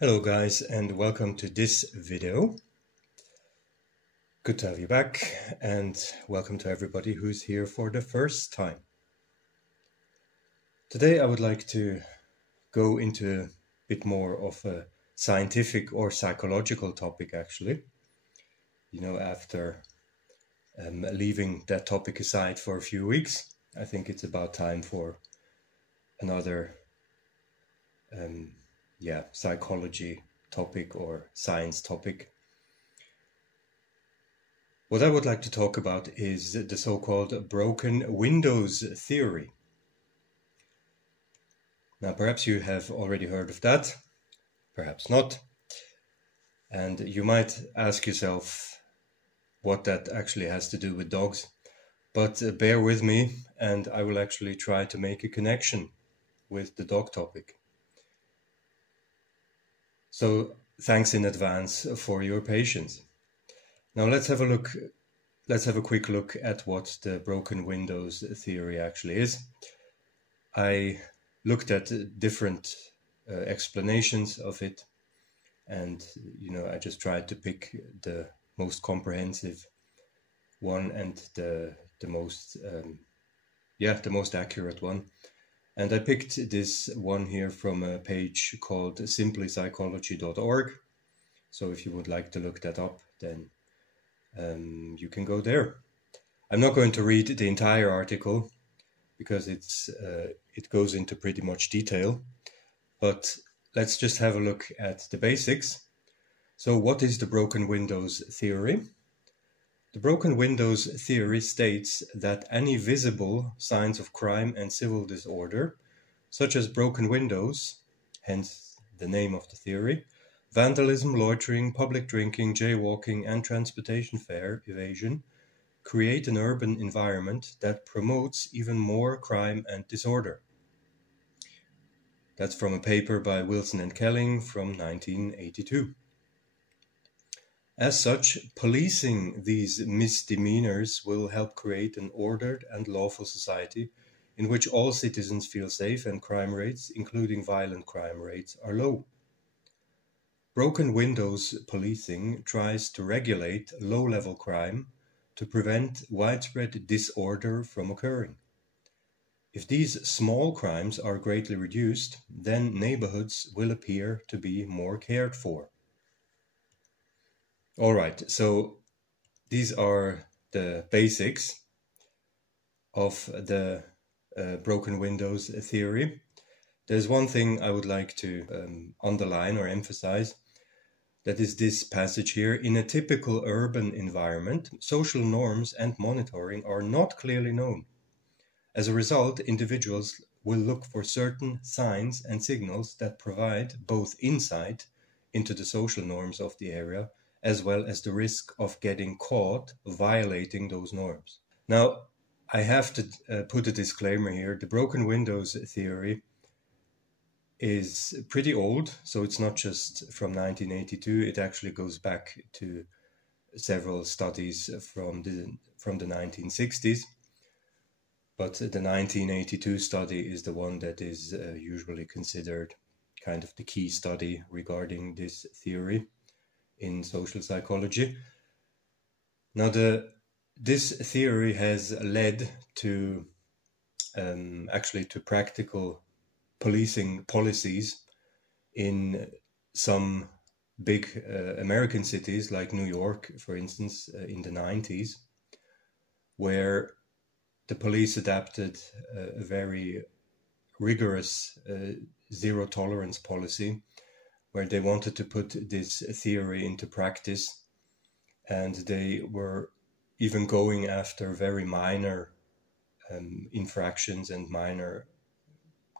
Hello guys, and welcome to this video. Good to have you back, and welcome to everybody who's here for the first time. Today I would like to go into a bit more of a scientific or psychological topic actually. You know, after leaving that topic aside for a few weeks, I think it's about time for another psychology topic or science topic. What I would like to talk about is the so-called broken windows theory. Now, perhaps you have already heard of that, perhaps not. And you might ask yourself what that actually has to do with dogs. But bear with me, and I will actually try to make a connection with the dog topic. So thanks in advance for your patience. Now let's have a quick look at what the broken windows theory actually is. I looked at different explanations of it, and I just tried to pick the most comprehensive one and the most accurate one. And I picked this one here from a page called simplypsychology.org. So if you would like to look that up, then you can go there. I'm not going to read the entire article because it goes into pretty much detail. But let's just have a look at the basics. So what is the broken windows theory? The broken windows theory states that any visible signs of crime and civil disorder, such as broken windows, hence the name of the theory, vandalism, loitering, public drinking, jaywalking, and transportation fare evasion, create an urban environment that promotes even more crime and disorder. That's from a paper by Wilson and Kelling from 1982. As such, policing these misdemeanors will help create an ordered and lawful society in which all citizens feel safe and crime rates, including violent crime rates, are low. Broken windows policing tries to regulate low-level crime to prevent widespread disorder from occurring. If these small crimes are greatly reduced, then neighborhoods will appear to be more cared for. All right, so these are the basics of the broken windows theory. There's one thing I would like to underline or emphasize. That is this passage here. In a typical urban environment, social norms and monitoring are not clearly known. As a result, individuals will look for certain signs and signals that provide both insight into the social norms of the area, as well as the risk of getting caught violating those norms. Now, I have to put a disclaimer here. The broken windows theory is pretty old, so it's not just from 1982. It actually goes back to several studies from the 1960s. But the 1982 study is the one that is usually considered kind of the key study regarding this theory in social psychology. Now, this theory has led to actually to practical policing policies in some big American cities like New York, for instance, in the 90s, where the police adapted a very rigorous zero tolerance policy, where they wanted to put this theory into practice, and they were even going after very minor infractions and minor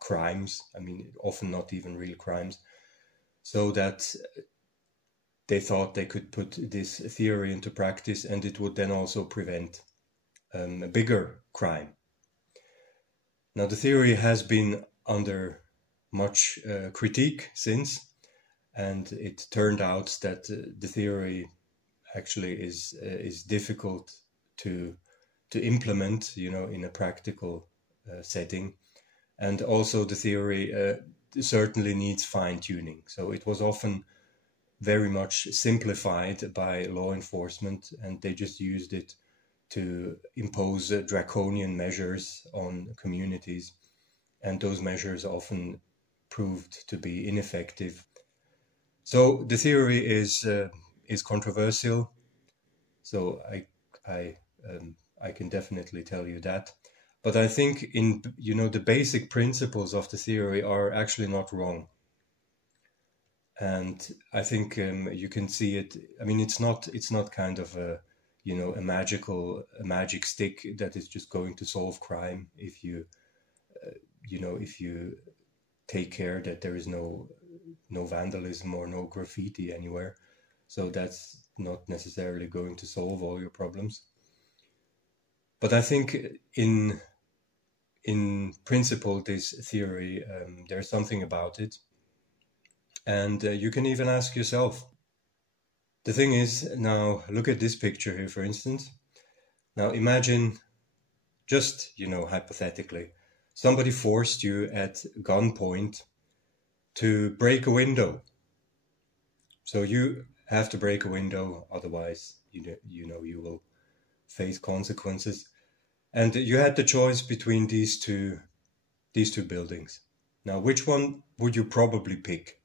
crimes, I mean, often not even real crimes, so that they thought they could put this theory into practice and it would then also prevent a bigger crime. Now, the theory has been under much critique since, and it turned out that the theory actually is difficult to implement, in a practical setting. And also the theory, certainly needs fine-tuning. So it was often very much simplified by law enforcement, and they just used it to impose draconian measures on communities, and those measures often proved to be ineffective. So the theory is controversial. So I can definitely tell you that. But I think the basic principles of the theory are actually not wrong. And I think you can see it. I mean, it's not kind of a magic stick that is just going to solve crime if you take care that there is no vandalism or no graffiti anywhere. So that's not necessarily going to solve all your problems. But I think in principle, this theory, there's something about it. And you can even ask yourself. The thing is, now look at this picture here, for instance. Now imagine, just, hypothetically, somebody forced you at gunpoint to break a window. So you have to break a window, otherwise, you will face consequences. And you had the choice between these two buildings. Now, which one would you probably pick?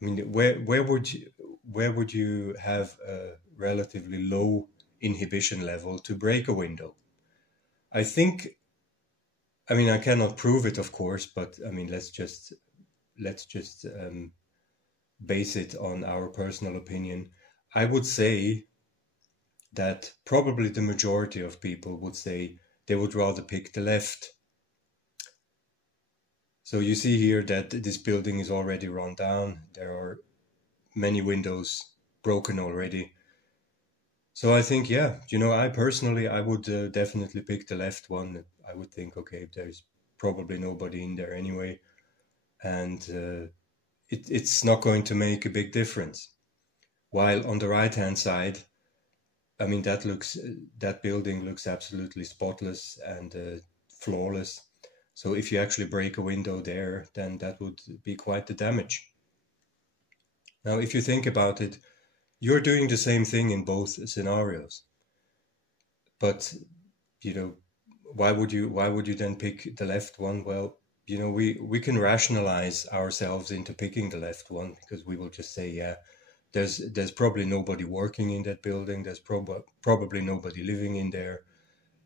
I mean, where would you have a relatively low inhibition level to break a window? I mean, I cannot prove it, of course, but I mean, let's just base it on our personal opinion. I would say that probably the majority of people would say they would rather pick the left. So you see here that this building is already run down. There are many windows broken already. So I think, yeah, I personally, I would definitely pick the left one. I would think, okay, there's probably nobody in there anyway. And it's not going to make a big difference. While on the right-hand side, I mean, that building looks absolutely spotless and flawless. So if you actually break a window there, then that would be quite the damage. Now, if you think about it, you're doing the same thing in both scenarios. But, why would you then pick the left one? Well, we can rationalize ourselves into picking the left one, because we will just say, yeah, there's probably nobody working in that building. There's probably nobody living in there.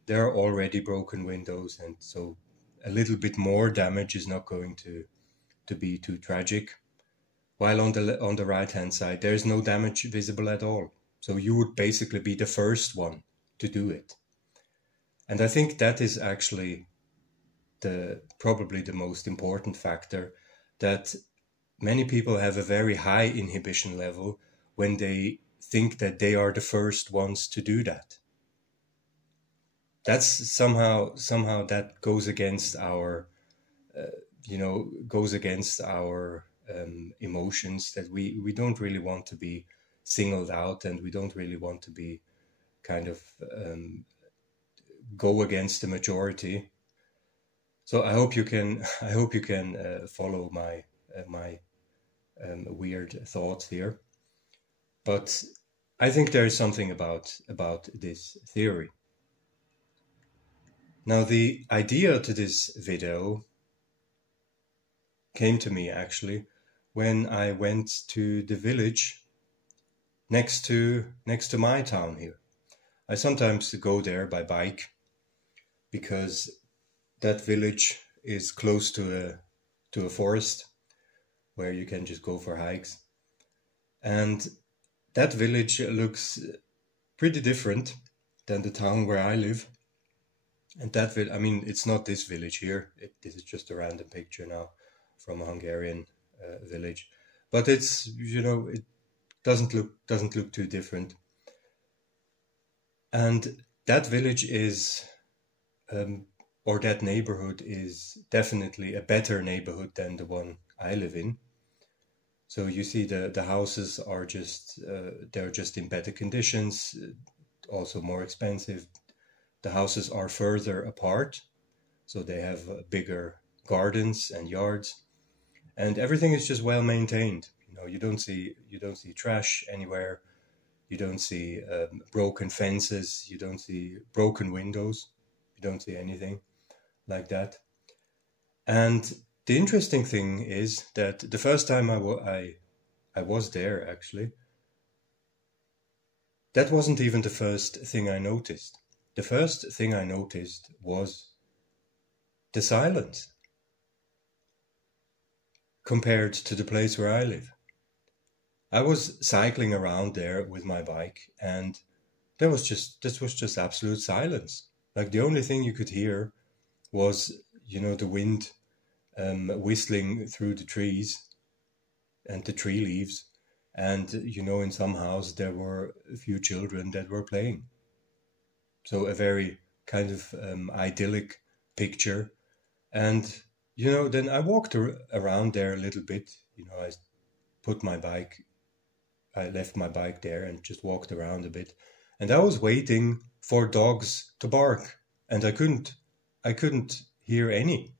There are already broken windows, and so a little bit more damage is not going to be too tragic. While on the right-hand side, there's no damage visible at all. So you would basically be the first one to do it. And I think that is actually probably the most important factor, that many people have a very high inhibition level when they think that they are the first ones to do that. That's somehow that goes against our, emotions, that we don't really want to be singled out, and we don't really want to be kind of go against the majority. So I hope you can follow my weird thoughts here. But I think there is something about this theory. Now, the idea to this video came to me actually when I went to the village next to my town here. I sometimes go there by bike because that village is close to a forest where you can just go for hikes. And that village looks pretty different than the town where I live. And I mean, it's not this village here. This is just a random picture now from a Hungarian village. But it's, it doesn't look too different. And that village is, or that neighborhood is definitely a better neighborhood than the one I live in. So you see the houses are just, they're just in better conditions, also more expensive. The houses are further apart, so they have bigger gardens and yards, and everything is just well maintained. You know, you don't see trash anywhere. You don't see broken fences. You don't see broken windows. You don't see anything like that. And the interesting thing is that the first time I was there, actually, that wasn't even the first thing I noticed. The first thing I noticed was the silence compared to the place where I live. I was cycling around there with my bike, and this was just absolute silence. Like the only thing you could hear was, you know, the wind whistling through the trees and the tree leaves. And, you know, in some house there were a few children that were playing. So a very kind of idyllic picture. And, you know, then I walked around there a little bit. You know, I left my bike there and just walked around a bit. And I was waiting for dogs to bark, and I couldn't hear any.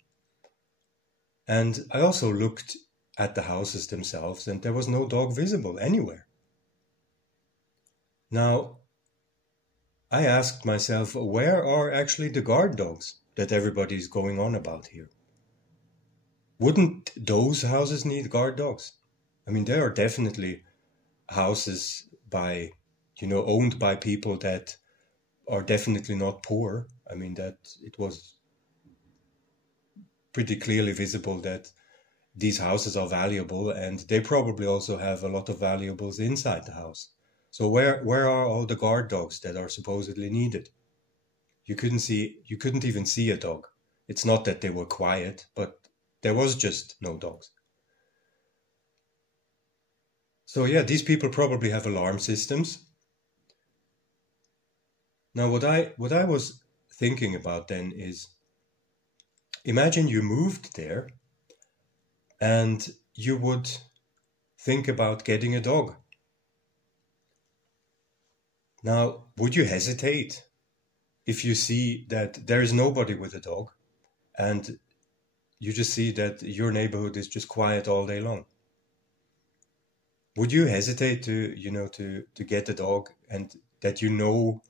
And I also looked at the houses themselves, and there was no dog visible anywhere. Now, I asked myself, where are actually the guard dogs that everybody's going on about here? Wouldn't those houses need guard dogs? I mean, there are definitely houses owned by people that are definitely not poor. I mean, that it was pretty clearly visible that these houses are valuable, and they probably also have a lot of valuables inside the house. So where are all the guard dogs that are supposedly needed? You couldn't even see a dog. It's not that they were quiet, but there was just no dogs. So yeah, these people probably have alarm systems. Now what I was thinking about then is, imagine you moved there and you would think about getting a dog. Now, would you hesitate if you see that there is nobody with a dog and you just see that your neighborhood is just quiet all day long? Would you hesitate to get a dog and that you know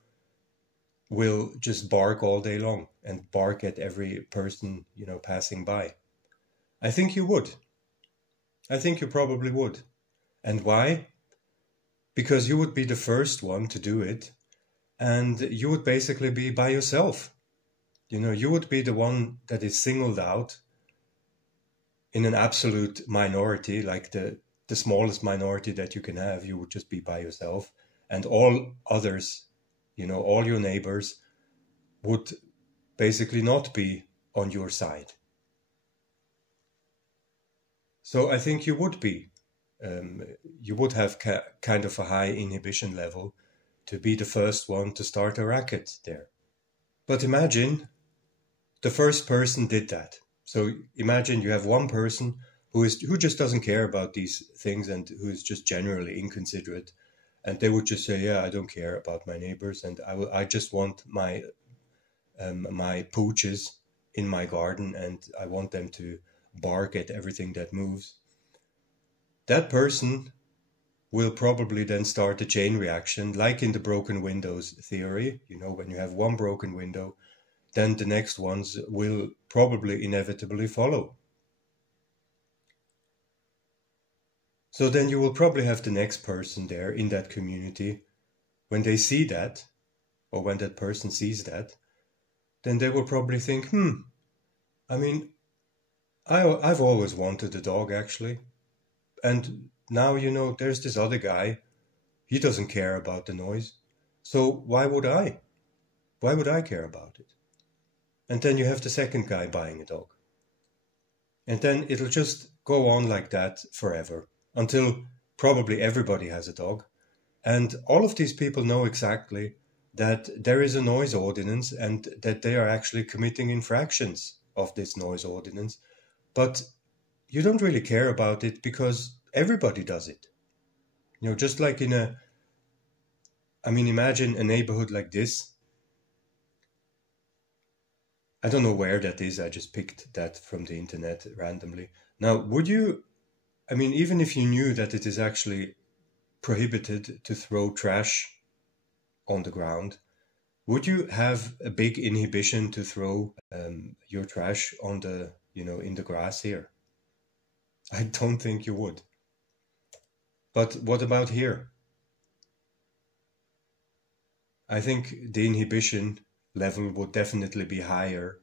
will just bark all day long and bark at every person, you know, passing by? I think you would. I think you probably would. And why? Because you would be the first one to do it, and you would basically be by yourself. You know, you would be the one that is singled out in an absolute minority, like the smallest minority that you can have. You would just be by yourself, and all others, you know, all your neighbors would basically not be on your side. So I think you would be. You would have kind of a high inhibition level to be the first one to start a racket there. But imagine the first person did that. So imagine you have one person who just doesn't care about these things and who is just generally inconsiderate, and they would just say, yeah, I don't care about my neighbors, and I just want my pooches in my garden, and I want them to bark at everything that moves. That person will probably then start a chain reaction, like in the broken windows theory. You know, when you have one broken window, then the next ones will probably inevitably follow. So then you will probably have the next person there in that community. When they see that, or when that person sees that, then they will probably think, I mean, I've always wanted a dog, actually. And now, you know, there's this other guy. He doesn't care about the noise. So why would I? Why would I care about it? And then you have the second guy buying a dog. And then it'll just go on like that forever, until probably everybody has a dog. And all of these people know exactly that there is a noise ordinance and that they are actually committing infractions of this noise ordinance. But you don't really care about it because everybody does it. You know, just like imagine a neighborhood like this. I don't know where that is. I just picked that from the internet randomly. Now, would you, I mean, even if you knew that it is actually prohibited to throw trash on the ground, would you have a big inhibition to throw your trash on the, in the grass here? I don't think you would. But what about here? I think the inhibition level would definitely be higher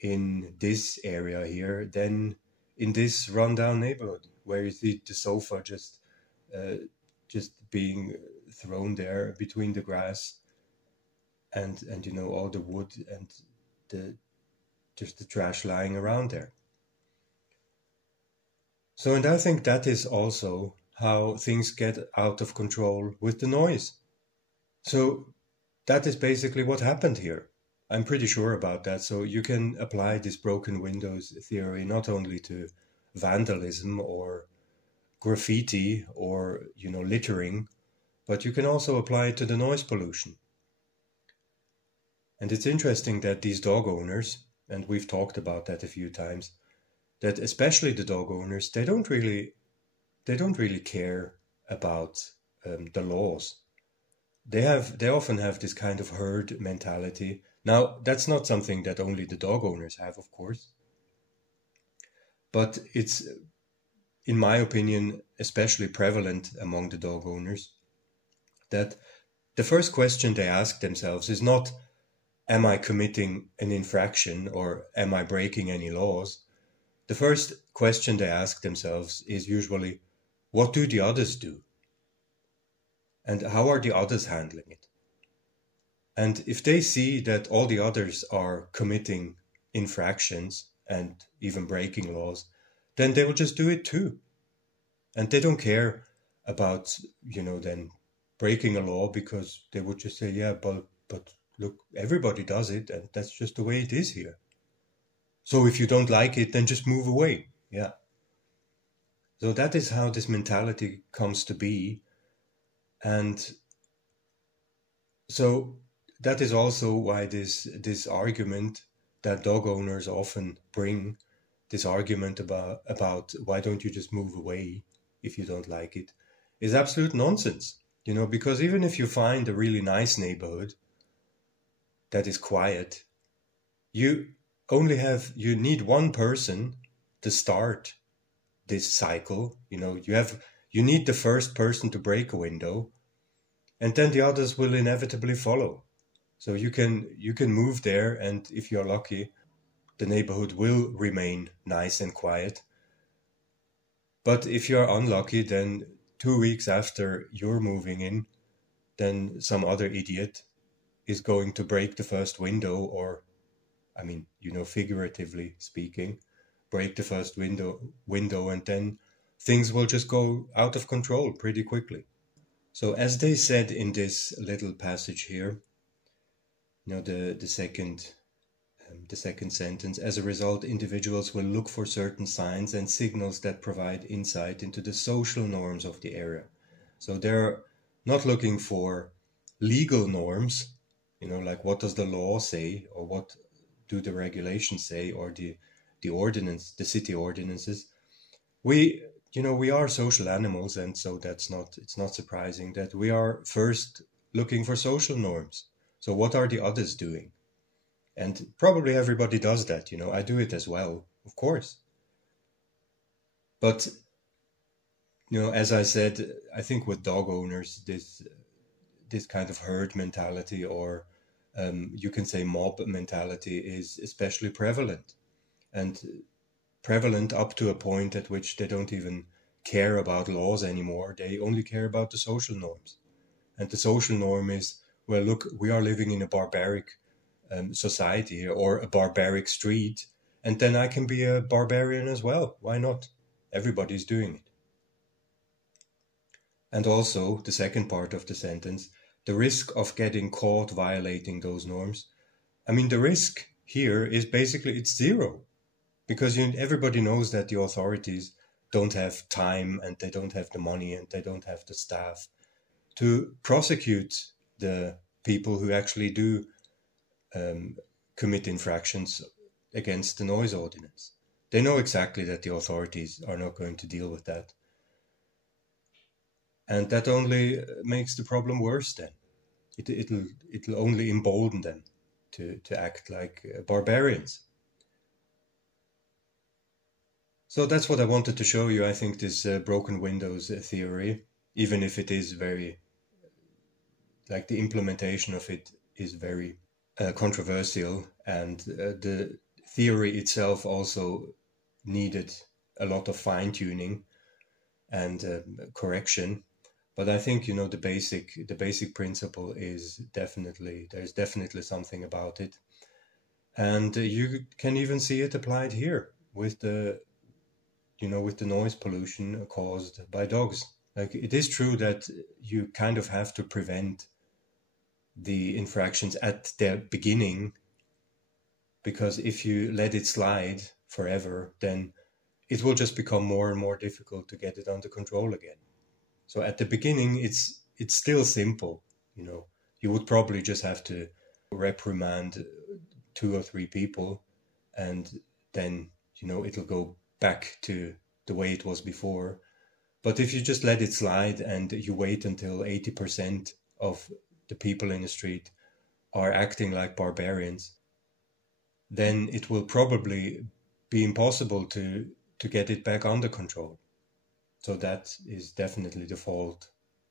in this area here than in this rundown neighborhood where you see the sofa just being thrown there between the grass and all the wood and just the trash lying around there. So, and I think that is also how things get out of control with the noise. So that is basically what happened here. I'm pretty sure about that. So you can apply this broken windows theory not only to vandalism or graffiti or, littering, but you can also apply it to the noise pollution. And it's interesting that these dog owners, and we've talked about that a few times, that especially the dog owners, they don't really care about the laws. They often have this kind of herd mentality. Now, that's not something that only the dog owners have, of course. But it's, in my opinion, especially prevalent among the dog owners, that the first question they ask themselves is not, am I committing an infraction or am I breaking any laws? The first question they ask themselves is usually, what do the others do? And how are the others handling it? And if they see that all the others are committing infractions and even breaking laws, then they will just do it too. And they don't care about, then breaking a law, because they would just say, yeah, but look, everybody does it and that's just the way it is here. So if you don't like it, then just move away. Yeah. So that is how this mentality comes to be. And so that is also why this argument that dog owners often bring, this argument about why don't you just move away if you don't like it, is absolute nonsense. Because even if you find a really nice neighborhood that is quiet, you need one person to start this cycle. You need the first person to break a window, and then the others will inevitably follow. So you can move there, and if you're lucky, the neighborhood will remain nice and quiet. But if you're unlucky, then 2 weeks after you're moving in, then some other idiot is going to break the first window, or, figuratively speaking, break the first window, and then things will just go out of control pretty quickly. So as they said in this little passage here, the second sentence, as a result, individuals will look for certain signs and signals that provide insight into the social norms of the area. So they're not looking for legal norms, like what does the law say, or what do the regulations say, or the the city ordinances. We are social animals, and so it's not surprising that we are first looking for social norms. So what are the others doing? And probably everybody does that, I do it as well, of course. But, as I said, I think with dog owners, this kind of herd mentality, or you can say mob mentality, is especially prevalent. And prevalent up to a point at which they don't even care about laws anymore. They only care about the social norms. And the social norm is, well, look, we are living in a barbaric society here, or a barbaric street, and then I can be a barbarian as well. Why not? Everybody's doing it. And also, the second part of the sentence, the risk of getting caught violating those norms. The risk here is basically, it's zero. Because everybody knows that the authorities don't have time, and they don't have the money, and they don't have the staff to prosecute the people who actually do commit infractions against the noise ordinance. They know exactly that the authorities are not going to deal with that. And that only makes the problem worse then. It'll only embolden them to act like barbarians. So that's what I wanted to show you. I think this broken windows theory, even if it is very, like the implementation of it is very controversial, and the theory itself also needed a lot of fine-tuning and correction. But I think, you know, the basic principle is there's definitely something about it. And you can even see it applied here with the, you know, with the noise pollution caused by dogs. Like, it is true that you kind of have to prevent the infractions at their beginning, because if you let it slide forever, then it will just become more and more difficult to get it under control again. So at the beginning, it's still simple, you know. You would probably just have to reprimand 2 or 3 people, and then, you know, it'll go back to the way it was before. But if you just let it slide and you wait until 80% of the people in the street are acting like barbarians, then it will probably be impossible to get it back under control. So that is definitely the fault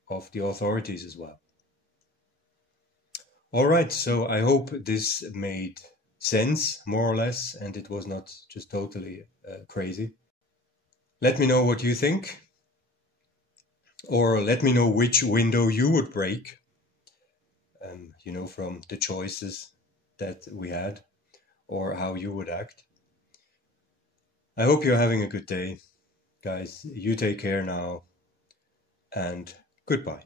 of the authorities as well. All right, so I hope this made sense, more or less, and it was not just totally crazy. Let me know what you think, or let me know which window you would break, you know, from the choices that we had, or how you would act. I hope you're having a good day. Guys, you take care now, and goodbye.